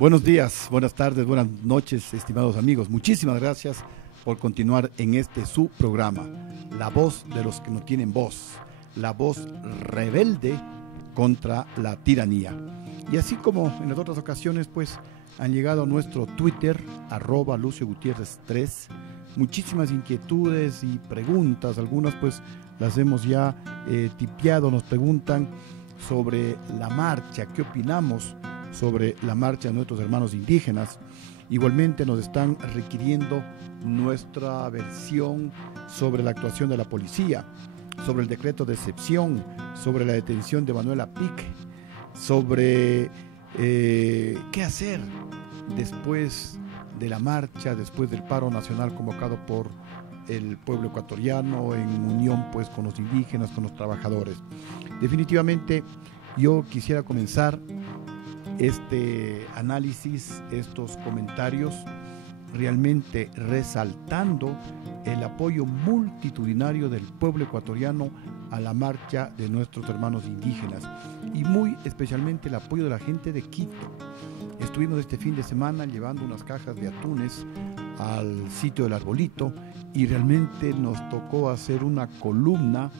Buenos días, buenas tardes, buenas noches, estimados amigos. Muchísimas gracias por continuar en este su programa, la voz de los que no tienen voz, la voz rebelde contra la tiranía. Y así como en las otras ocasiones, pues han llegado a nuestro Twitter, @LucioGutierrez3, muchísimas inquietudes y preguntas. Algunas pues las hemos ya tipeado, nos preguntan sobre la marcha, qué opinamos sobre la marcha de nuestros hermanos indígenas. Igualmente nos están requiriendo nuestra versión sobre la actuación de la policía, sobre el decreto de excepción, sobre la detención de Manuela Pic, sobre qué hacer después de la marcha, después del paro nacional convocado por el pueblo ecuatoriano en unión pues con los indígenas, con los trabajadores. Definitivamente yo quisiera comenzar este análisis, estos comentarios, realmente resaltando el apoyo multitudinario del pueblo ecuatoriano a la marcha de nuestros hermanos indígenas y muy especialmente el apoyo de la gente de Quito. Estuvimos este fin de semana llevando unas cajas de atunes al sitio del Arbolito y realmente nos tocó hacer una columna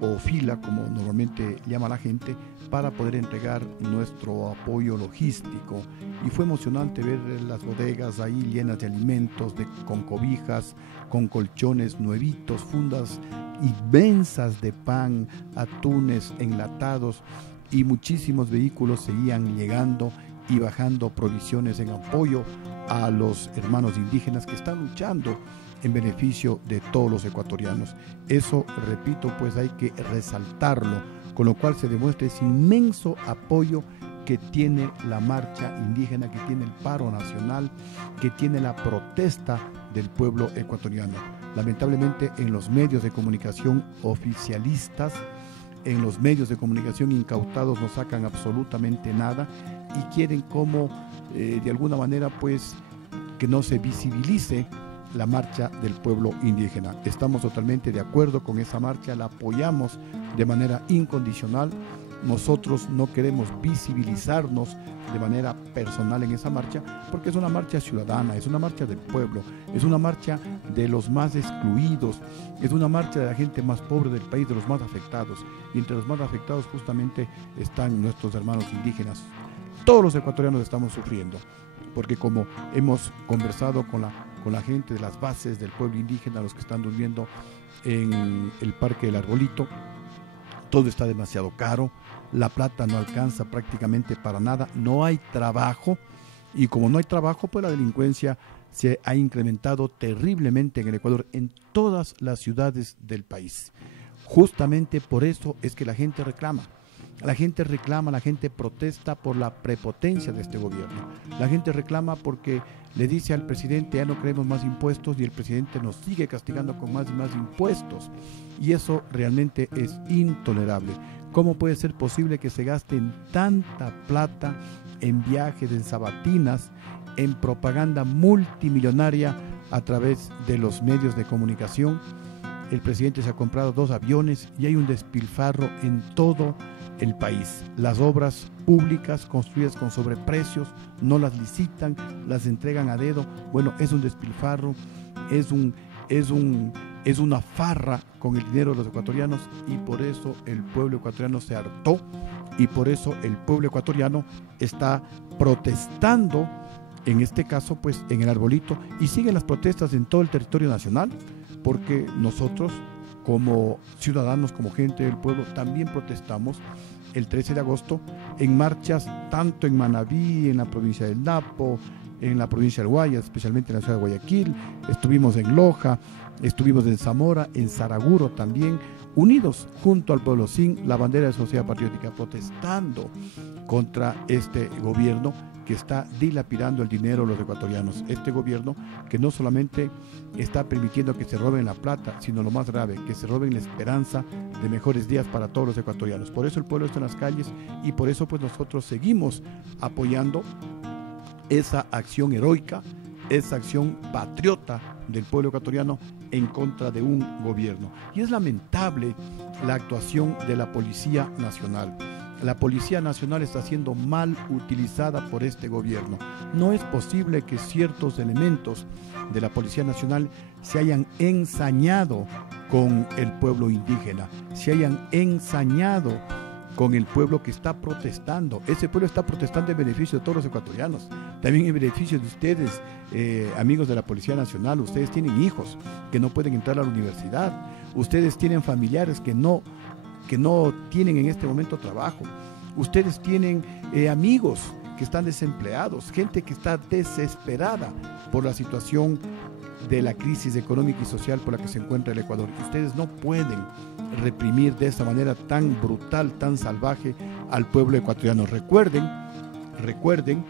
o fila, como normalmente llama la gente, para poder entregar nuestro apoyo logístico. Y fue emocionante ver las bodegas ahí llenas de alimentos, con cobijas, con colchones nuevitos, fundas inmensas de pan, atunes enlatados, y muchísimos vehículos seguían llegando y bajando provisiones en apoyo a los hermanos indígenas que están luchando en beneficio de todos los ecuatorianos. Eso, repito, pues hay que resaltarlo, con lo cual se demuestra ese inmenso apoyo que tiene la marcha indígena, que tiene el paro nacional, que tiene la protesta del pueblo ecuatoriano. Lamentablemente en los medios de comunicación oficialistas, en los medios de comunicación incautados no sacan absolutamente nada y quieren como de alguna manera pues que no se visibilice la marcha del pueblo indígena. Estamos totalmente de acuerdo con esa marcha, la apoyamos de manera incondicional. Nosotros no queremos visibilizarnos de manera personal en esa marcha porque es una marcha ciudadana, es una marcha del pueblo, es una marcha de los más excluidos, es una marcha de la gente más pobre del país, de los más afectados, y entre los más afectados justamente están nuestros hermanos indígenas. Todos los ecuatorianos estamos sufriendo porque como hemos conversado con la gente de las bases del pueblo indígena, los que están durmiendo en el Parque del Arbolito, todo está demasiado caro, la plata no alcanza prácticamente para nada, no hay trabajo, y como no hay trabajo, pues la delincuencia se ha incrementado terriblemente en el Ecuador, en todas las ciudades del país. Justamente por eso es que la gente reclama, la gente protesta por la prepotencia de este gobierno. La gente reclama porque le dice al presidente, ya no queremos más impuestos, y el presidente nos sigue castigando con más y más impuestos. Y eso realmente es intolerable. ¿Cómo puede ser posible que se gasten tanta plata en viajes, en sabatinas, en propaganda multimillonaria a través de los medios de comunicación? El presidente se ha comprado 2 aviones y hay un despilfarro en todo el país. Las obras públicas construidas con sobreprecios no las licitan, las entregan a dedo. Bueno, es un despilfarro, es una farra con el dinero de los ecuatorianos, y por eso el pueblo ecuatoriano se hartó, y por eso el pueblo ecuatoriano está protestando, en este caso pues en el Arbolito, y siguen las protestas en todo el territorio nacional, porque nosotros como ciudadanos, como gente del pueblo, también protestamos el 13 de agosto en marchas tanto en Manabí, en la provincia del Napo, en la provincia del Guayas, especialmente en la ciudad de Guayaquil. Estuvimos en Loja, estuvimos en Zamora, en Saraguro también, unidos junto al pueblo sin la bandera de Sociedad Patriótica, protestando contra este gobierno que está dilapidando el dinero de los ecuatorianos. Este gobierno que no solamente está permitiendo que se roben la plata, sino lo más grave, que se roben la esperanza de mejores días para todos los ecuatorianos. Por eso el pueblo está en las calles, y por eso pues nosotros seguimos apoyando esa acción heroica, esa acción patriota del pueblo ecuatoriano en contra de un gobierno. Y es lamentable la actuación de la Policía Nacional. La Policía Nacional está siendo mal utilizada por este gobierno. No es posible que ciertos elementos de la Policía Nacional se hayan ensañado con el pueblo indígena, se hayan ensañado con el pueblo que está protestando. Ese pueblo está protestando en beneficio de todos los ecuatorianos, también en beneficio de ustedes, amigos de la Policía Nacional. Ustedes tienen hijos que no pueden entrar a la universidad, ustedes tienen familiares que no tienen en este momento trabajo, ustedes tienen amigos que están desempleados, gente que está desesperada por la situación de la crisis económica y social por la que se encuentra el Ecuador. Ustedes no pueden reprimir de esta manera tan brutal, tan salvaje al pueblo ecuatoriano. Recuerden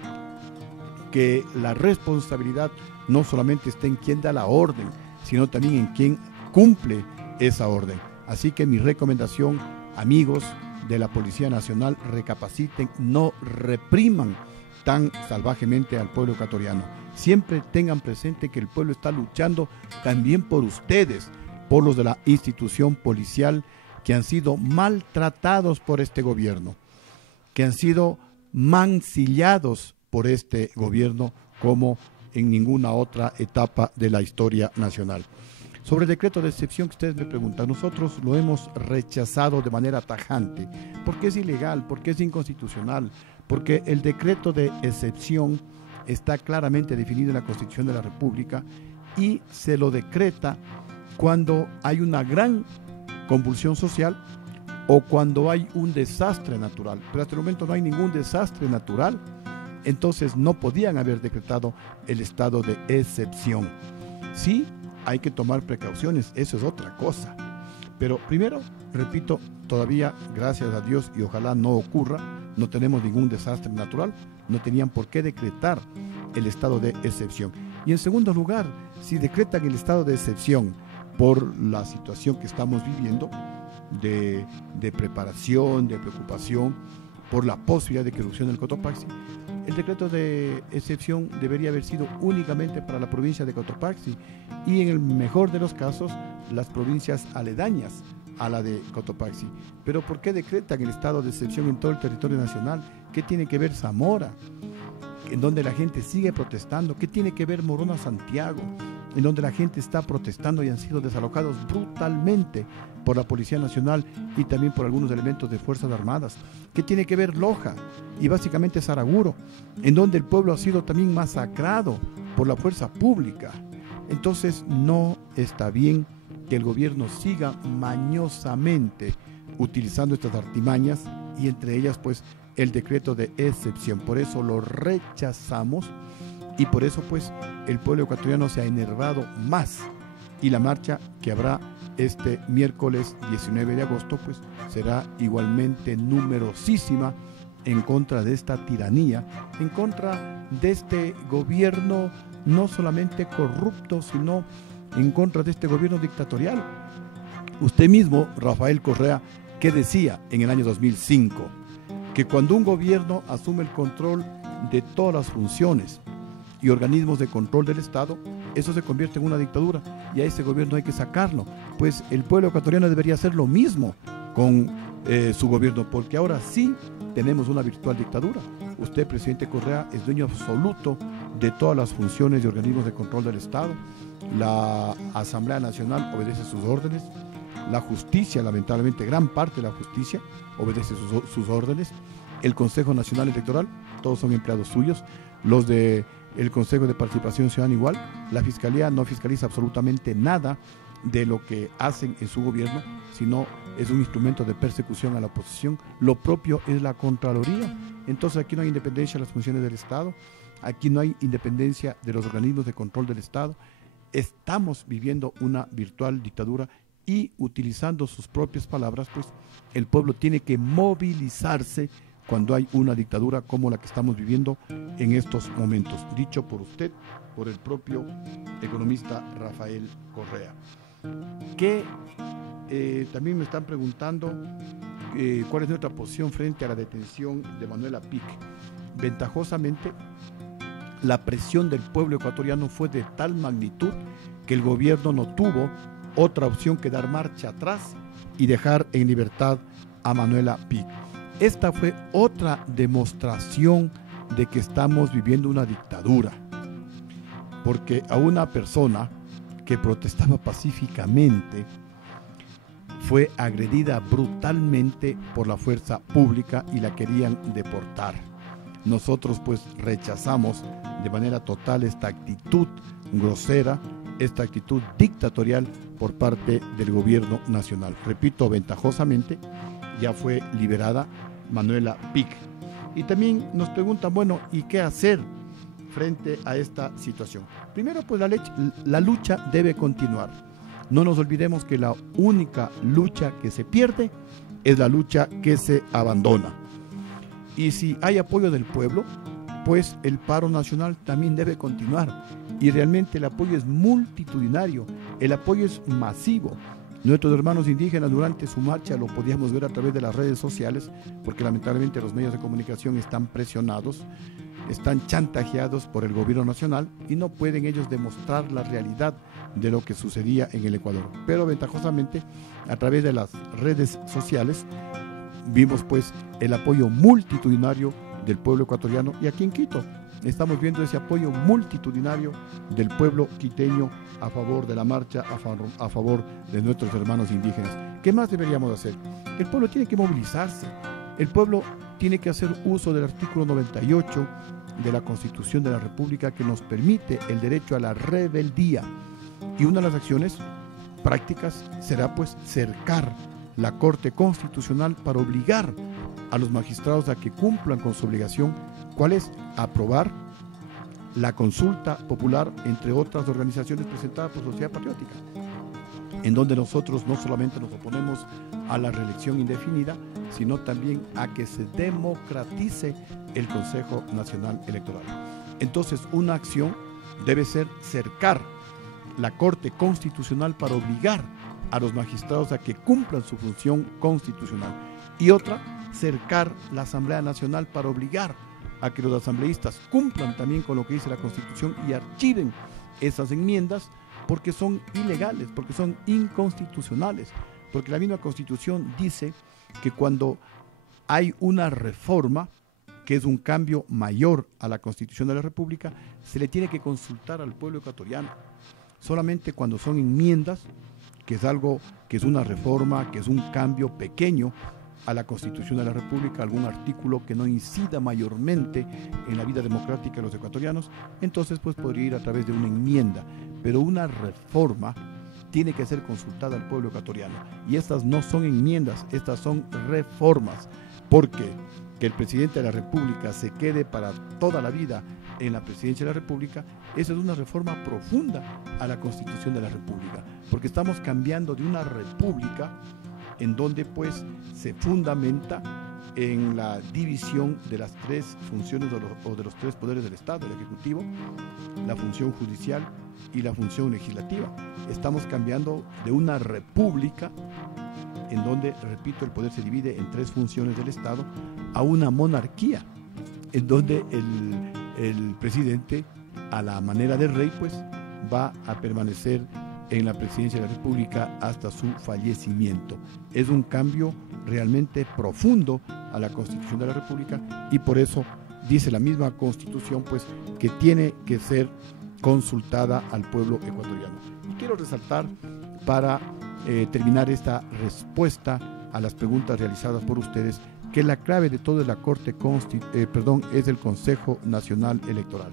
que la responsabilidad no solamente está en quien da la orden, sino también en quien cumple esa orden. Así que mi recomendación, amigos de la Policía Nacional, recapaciten, no repriman tan salvajemente al pueblo ecuatoriano. Siempre tengan presente que el pueblo está luchando también por ustedes, por los de la institución policial que han sido maltratados por este gobierno, que han sido mancillados por este gobierno como en ninguna otra etapa de la historia nacional. Sobre el decreto de excepción que ustedes me preguntan, nosotros lo hemos rechazado de manera tajante, porque es ilegal, porque es inconstitucional, porque el decreto de excepción está claramente definido en la Constitución de la República y se lo decreta cuando hay una gran convulsión social o cuando hay un desastre natural. Pero hasta el momento no hay ningún desastre natural, entonces no podían haber decretado el estado de excepción. Sí, hay que tomar precauciones, eso es otra cosa. Pero primero, repito, todavía, gracias a Dios, y ojalá no ocurra, no tenemos ningún desastre natural, no tenían por qué decretar el estado de excepción. Y en segundo lugar, si decretan el estado de excepción por la situación que estamos viviendo, de preparación, de preocupación, por la posibilidad de que erupcione el Cotopaxi, el decreto de excepción debería haber sido únicamente para la provincia de Cotopaxi y en el mejor de los casos las provincias aledañas a la de Cotopaxi. Pero ¿por qué decretan el estado de excepción en todo el territorio nacional? ¿Qué tiene que ver Zamora, en donde la gente sigue protestando? ¿Qué tiene que ver Morona Santiago, en donde la gente está protestando y han sido desalojados brutalmente por la Policía Nacional y también por algunos elementos de Fuerzas Armadas? ¿Qué tiene que ver Loja y básicamente Saraguro, en donde el pueblo ha sido también masacrado por la fuerza pública? Entonces no está bien que el gobierno siga mañosamente utilizando estas artimañas y entre ellas pues el decreto de excepción. Por eso lo rechazamos y por eso pues el pueblo ecuatoriano se ha enervado más, y la marcha que habrá este miércoles 19 de agosto pues será igualmente numerosísima en contra de esta tiranía, en contra de este gobierno no solamente corrupto, sino en contra de este gobierno dictatorial. Usted mismo, Rafael Correa, ¿qué decía en el año 2005? Que cuando un gobierno asume el control de todas las funciones y organismos de control del Estado, eso se convierte en una dictadura y a ese gobierno hay que sacarlo. Pues el pueblo ecuatoriano debería hacer lo mismo con su gobierno, porque ahora sí tenemos una virtual dictadura. Usted, presidente Correa, es dueño absoluto de todas las funciones y organismos de control del Estado. La Asamblea Nacional obedece sus órdenes. La justicia, lamentablemente, gran parte de la justicia obedece sus órdenes. El Consejo Nacional Electoral, todos son empleados suyos. Los del Consejo de Participación Ciudadana igual. La Fiscalía no fiscaliza absolutamente nada de lo que hacen en su gobierno, sino es un instrumento de persecución a la oposición. Lo propio es la Contraloría. Entonces aquí no hay independencia de las funciones del Estado, aquí no hay independencia de los organismos de control del Estado. Estamos viviendo una virtual dictadura y, utilizando sus propias palabras, pues el pueblo tiene que movilizarse cuando hay una dictadura como la que estamos viviendo en estos momentos. Dicho por usted, por el propio economista Rafael Correa. Que también me están preguntando cuál es nuestra posición frente a la detención de Manuela Pic. Ventajosamente, la presión del pueblo ecuatoriano fue de tal magnitud que el gobierno no tuvo otra opción que dar marcha atrás y dejar en libertad a Manuela Pic. esta fue otra demostración de que estamos viviendo una dictadura, porque a una persona que protestaba pacíficamente fue agredida brutalmente por la fuerza pública y la querían deportar. Nosotros pues rechazamos de manera total esta actitud grosera, esta actitud dictatorial por parte del gobierno nacional. Repito, ventajosamente ya fue liberada Manuela Pic. Y también nos preguntan, bueno, ¿y qué hacer frente a esta situación? Primero, pues la lucha debe continuar. No nos olvidemos que la única lucha que se pierde es la lucha que se abandona. Y si hay apoyo del pueblo, pues el paro nacional también debe continuar. Y realmente el apoyo es multitudinario, el apoyo es masivo. Nuestros hermanos indígenas durante su marcha lo podíamos ver a través de las redes sociales, porque lamentablemente los medios de comunicación están presionados, están chantajeados por el gobierno nacional y no pueden ellos demostrar la realidad de lo que sucedía en el Ecuador. Pero ventajosamente, a través de las redes sociales, vimos pues el apoyo multitudinario del pueblo ecuatoriano, y aquí en Quito estamos viendo ese apoyo multitudinario del pueblo quiteño a favor de la marcha, a favor de nuestros hermanos indígenas. ¿Qué más deberíamos hacer? El pueblo tiene que movilizarse, el pueblo tiene que hacer uso del artículo 98 de la Constitución de la República, que nos permite el derecho a la rebeldía, y una de las acciones prácticas será pues cercar la Corte Constitucional para obligar a los magistrados a que cumplan con su obligación, ¿cuál es? Aprobar la consulta popular, entre otras organizaciones presentadas por Sociedad Patriótica, en donde nosotros no solamente nos oponemos a la reelección indefinida, sino también a que se democratice el Consejo Nacional Electoral. Entonces, una acción debe ser cercar la Corte Constitucional para obligar a los magistrados a que cumplan su función constitucional, y otra, cercar la Asamblea Nacional para obligar a que los asambleístas cumplan también con lo que dice la Constitución y archiven esas enmiendas, porque son ilegales, porque son inconstitucionales, porque la misma Constitución dice que cuando hay una reforma, que es un cambio mayor a la Constitución de la República, se le tiene que consultar al pueblo ecuatoriano. Solamente cuando son enmiendas, que es algo, que es una reforma, que es un cambio pequeño a la Constitución de la República, algún artículo que no incida mayormente en la vida democrática de los ecuatorianos, entonces pues podría ir a través de una enmienda. Pero una reforma tiene que ser consultada al pueblo ecuatoriano, y estas no son enmiendas, estas son reformas, porque que el presidente de la República se quede para toda la vida en la presidencia de la República, eso es una reforma profunda a la Constitución de la República, porque estamos cambiando de una república en donde pues se fundamenta en la división de las tres funciones o de los tres poderes del Estado, el Ejecutivo, la función judicial y la función legislativa. Estamos cambiando de una república en donde, repito, el poder se divide en tres funciones del Estado, a una monarquía, en donde el presidente, a la manera del rey, pues va a permanecer en la presidencia de la República hasta su fallecimiento. Es un cambio realmente profundo a la Constitución de la República, y por eso dice la misma Constitución pues que tiene que ser consultada al pueblo ecuatoriano. Y quiero resaltar, para terminar esta respuesta a las preguntas realizadas por ustedes, que la clave de todo es es el Consejo Nacional Electoral.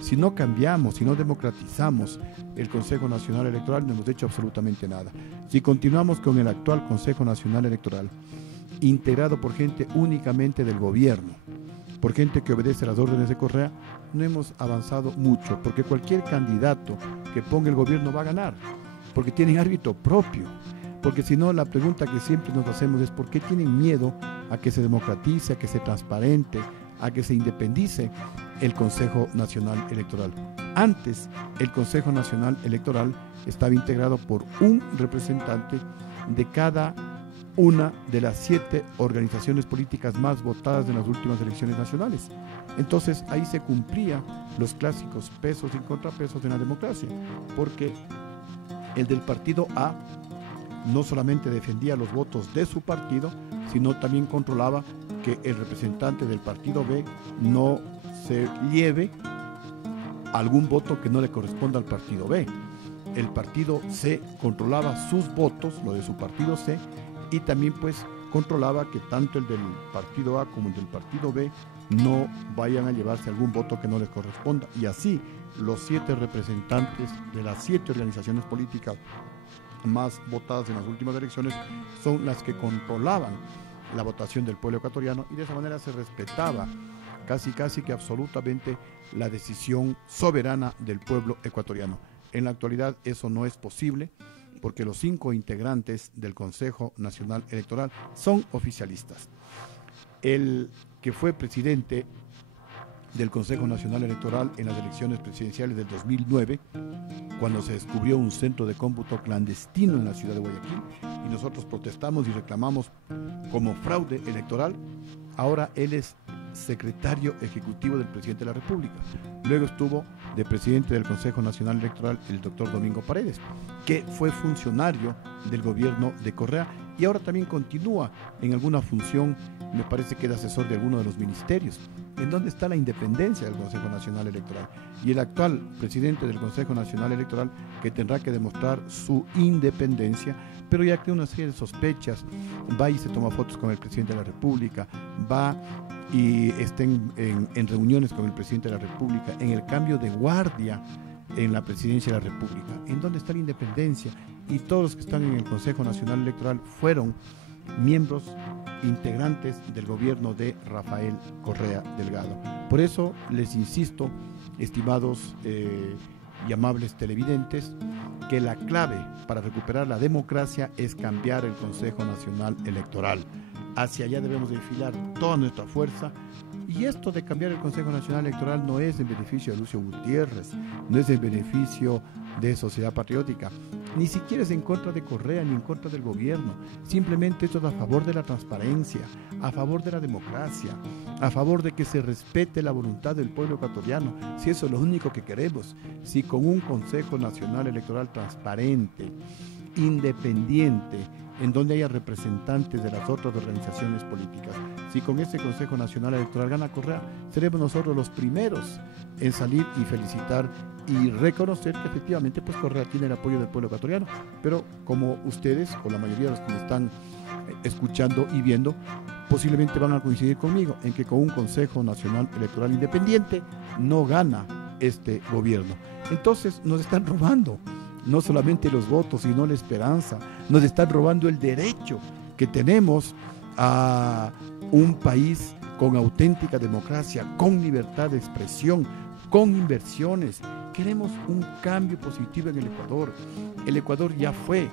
Si no cambiamos, si no democratizamos el Consejo Nacional Electoral, no hemos hecho absolutamente nada. Si continuamos con el actual Consejo Nacional Electoral, integrado por gente únicamente del gobierno, por gente que obedece a las órdenes de Correa, no hemos avanzado mucho, porque cualquier candidato que ponga el gobierno va a ganar, porque tienen árbitro propio. Porque si no, la pregunta que siempre nos hacemos es ¿por qué tienen miedo a que se democratice, a que se transparente, a que se independice el Consejo Nacional Electoral? Antes, el Consejo Nacional Electoral estaba integrado por un representante de cada una de las 7 organizaciones políticas más votadas en las últimas elecciones nacionales. Entonces ahí se cumplían los clásicos pesos y contrapesos de la democracia, porque el del partido A no solamente defendía los votos de su partido, sino también controlaba que el representante del partido B no se lleve algún voto que no le corresponda al partido B. El partido C controlaba sus votos, lo de su partido C, y también pues controlaba que tanto el del partido A como el del partido B no vayan a llevarse algún voto que no les corresponda. Y así los 7 representantes de las 7 organizaciones políticas más votadas en las últimas elecciones son las que controlaban la votación del pueblo ecuatoriano, y de esa manera se respetaba casi que absolutamente la decisión soberana del pueblo ecuatoriano. En la actualidad eso no es posible, porque los 5 integrantes del Consejo Nacional Electoral son oficialistas. El que fue presidente del Consejo Nacional Electoral en las elecciones presidenciales del 2009, cuando se descubrió un centro de cómputo clandestino en la ciudad de Guayaquil, y nosotros protestamos y reclamamos como fraude electoral, ahora él es secretario ejecutivo del presidente de la República. Luego estuvo de presidente del Consejo Nacional Electoral el doctor Domingo Paredes, que fue funcionario del gobierno de Correa, y ahora también continúa en alguna función, me parece que es asesor de alguno de los ministerios. ¿En dónde está la independencia del Consejo Nacional Electoral? Y el actual presidente del Consejo Nacional Electoral, que tendrá que demostrar su independencia, pero ya que una serie de sospechas, va y se toma fotos con el presidente de la República, va y está en reuniones con el presidente de la República, en el cambio de guardia en la presidencia de la República. ¿En dónde está la independencia? Y todos los que están en el Consejo Nacional Electoral fueron miembros integrantes del gobierno de Rafael Correa Delgado. Por eso les insisto, estimados y amables televidentes, que la clave para recuperar la democracia es cambiar el Consejo Nacional Electoral. Hacia allá debemos desfilar toda nuestra fuerza, y esto de cambiar el Consejo Nacional Electoral no es en beneficio de Lucio Gutiérrez, no es en beneficio de Sociedad Patriótica, ni siquiera es en contra de Correa ni en contra del gobierno. Simplemente esto es a favor de la transparencia, a favor de la democracia, a favor de que se respete la voluntad del pueblo ecuatoriano. Si eso es lo único que queremos, si con un Consejo Nacional Electoral transparente, independiente, en donde haya representantes de las otras organizaciones políticas, si con este Consejo Nacional Electoral gana Correa, seremos nosotros los primeros en salir y felicitar y reconocer que efectivamente pues Correa tiene el apoyo del pueblo ecuatoriano. Pero como ustedes, o la mayoría de los que me están escuchando y viendo, posiblemente van a coincidir conmigo en que con un Consejo Nacional Electoral independiente no gana este gobierno. Entonces nos están robando no solamente los votos, sino la esperanza. Nos están robando el derecho que tenemos a un país con auténtica democracia, con libertad de expresión, con inversiones. Queremos un cambio positivo en el Ecuador. El Ecuador ya fue,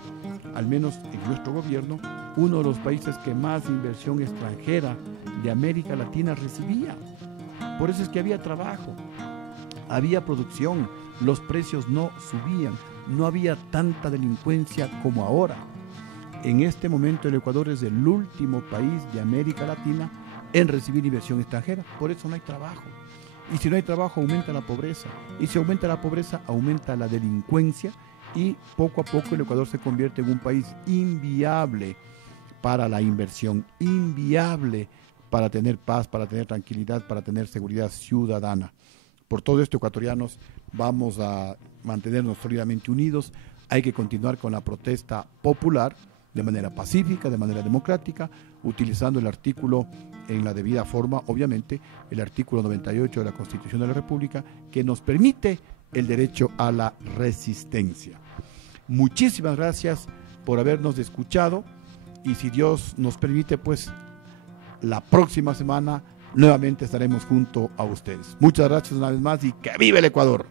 al menos en nuestro gobierno, uno de los países que más inversión extranjera de América Latina recibía. Por eso es que había trabajo, había producción, los precios no subían, no había tanta delincuencia como ahora. En este momento el Ecuador es el último país de América Latina en recibir inversión extranjera. Por eso no hay trabajo. Y si no hay trabajo, aumenta la pobreza. Y si aumenta la pobreza, aumenta la delincuencia. Y poco a poco el Ecuador se convierte en un país inviable para la inversión, inviable para tener paz, para tener tranquilidad, para tener seguridad ciudadana. Por todo esto, ecuatorianos, vamos a mantenernos sólidamente unidos. Hay que continuar con la protesta popular de manera pacífica, de manera democrática, utilizando el artículo en la debida forma, obviamente, el artículo 98 de la Constitución de la República, que nos permite el derecho a la resistencia. Muchísimas gracias por habernos escuchado, y si Dios nos permite, pues la próxima semana nuevamente estaremos junto a ustedes. Muchas gracias una vez más, y ¡que viva el Ecuador!